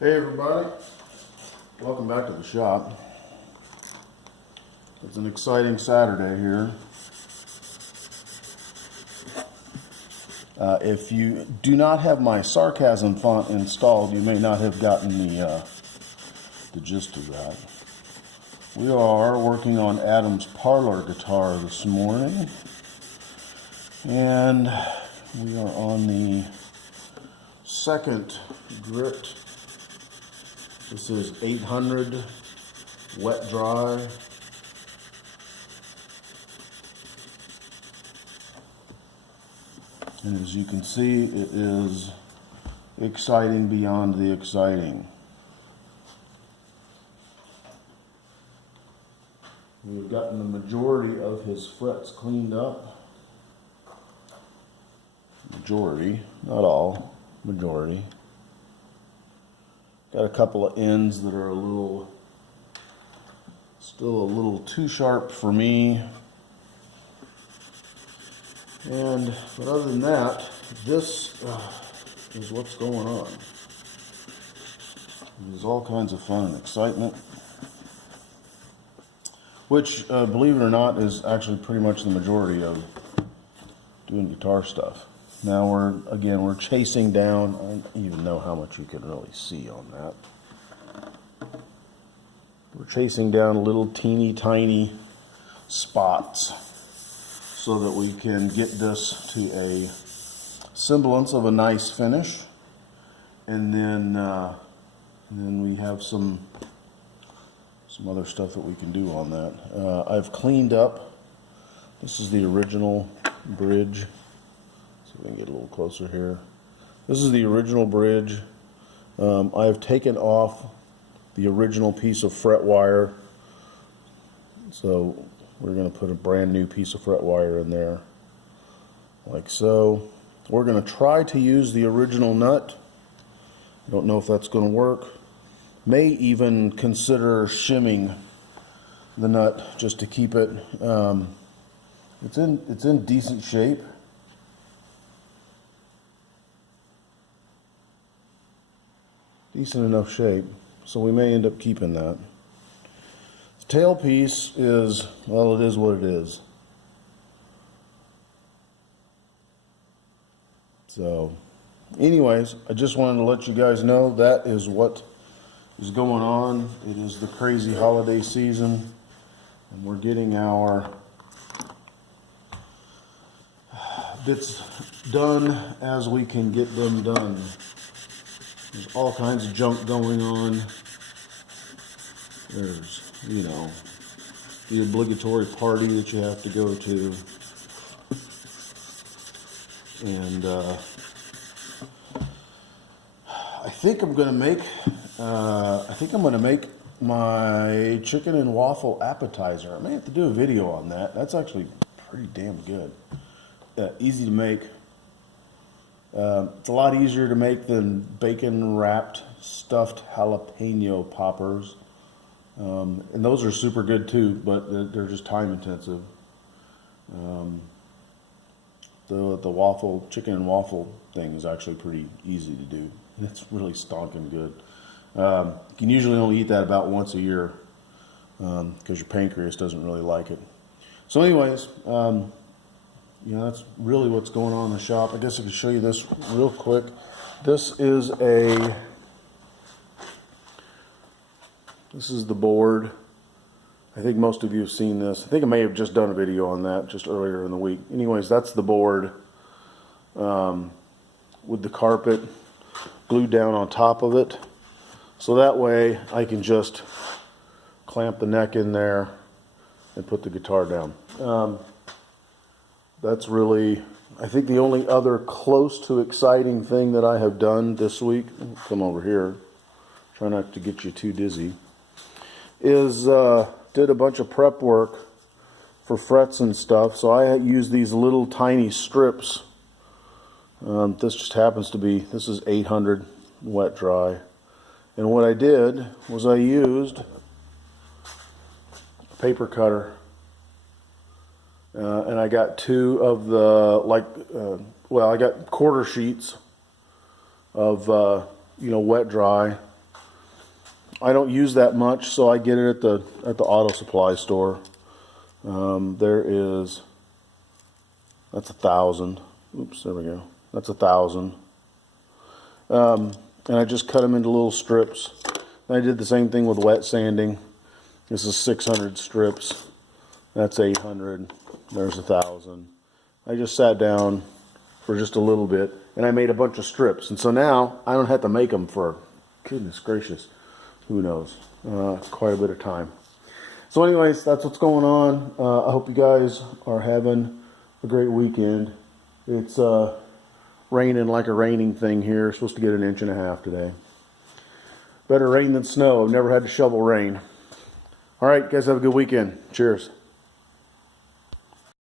Hey everybody, welcome back to the shop. It's an exciting Saturday here. If you do not have my sarcasm font installed, you may not have gotten the gist of that. We are working on Adam's parlor guitar this morning, and we are on the second grit. This is 800 wet dry. And as you can see, it is exciting beyond the exciting. We've gotten the majority of his frets cleaned up. Majority, not all, majority. Got a couple of ends that are still a little too sharp for me. But other than that, this is what's going on. There's all kinds of fun and excitement, which, believe it or not, is actually pretty much the majority of doing guitar stuff. Now we're chasing down, I don't even know how much you can really see on that. We're chasing down little teeny tiny spots so that we can get this to a semblance of a nice finish. And then we have some other stuff that we can do on that. I've cleaned up, this is the original bridge. We can get a little closer here. This is the original bridge. I've taken off the original piece of fret wire, so we're going to put a brand new piece of fret wire in there, like so. We're going to try to use the original nut. I don't know if that's going to work. May even consider shimming the nut just to keep it. It's in decent shape. Decent enough shape, so we may end up keeping that. The tailpiece is, well, it is what it is. So, anyways, I just wanted to let you guys know that is what is going on. It is the crazy holiday season, and we're getting our bits done as we can get them done. There's all kinds of junk going on. There's, the obligatory party that you have to go to. And I think I'm gonna make my chicken and waffle appetizer. I may have to do a video on that. That's actually pretty damn good. Easy to make. It's a lot easier to make than bacon-wrapped stuffed jalapeno poppers. And those are super good too, but they're just time-intensive. The chicken and waffle thing is actually pretty easy to do. It's really stonking good. You can usually only eat that about once a year because your pancreas doesn't really like it. So anyways, that's really what's going on in the shop. I guess I could show you this real quick. This is the board. I think most of you have seen this. I think I may have just done a video on that just earlier in the week. Anyways, that's the board with the carpet glued down on top of it. So that way I can just clamp the neck in there and put the guitar down. That's really, I think, the only other close to exciting thing that I have done this week, come over here, try not to get you too dizzy, is did a bunch of prep work for frets and stuff. So I use these little tiny strips. This just happens to be, this is 800 wet dry. And what I did was I used a paper cutter. And I got two of the, I got quarter sheets of, wet dry I don't use that much, so I get it at the auto supply store. That's 1,000. Oops, there we go. That's 1,000. And I just cut them into little strips. And I did the same thing with wet sanding. This is 600 strips. That's 800. There's 1,000. I just sat down for just a little bit, and I made a bunch of strips. And so now I don't have to make them for, goodness gracious, who knows, quite a bit of time. So anyways, that's what's going on. I hope you guys are having a great weekend. It's raining like a raining thing here. Supposed to get 1.5 inches today. Better rain than snow. I've never had to shovel rain. All right, guys, have a good weekend. Cheers.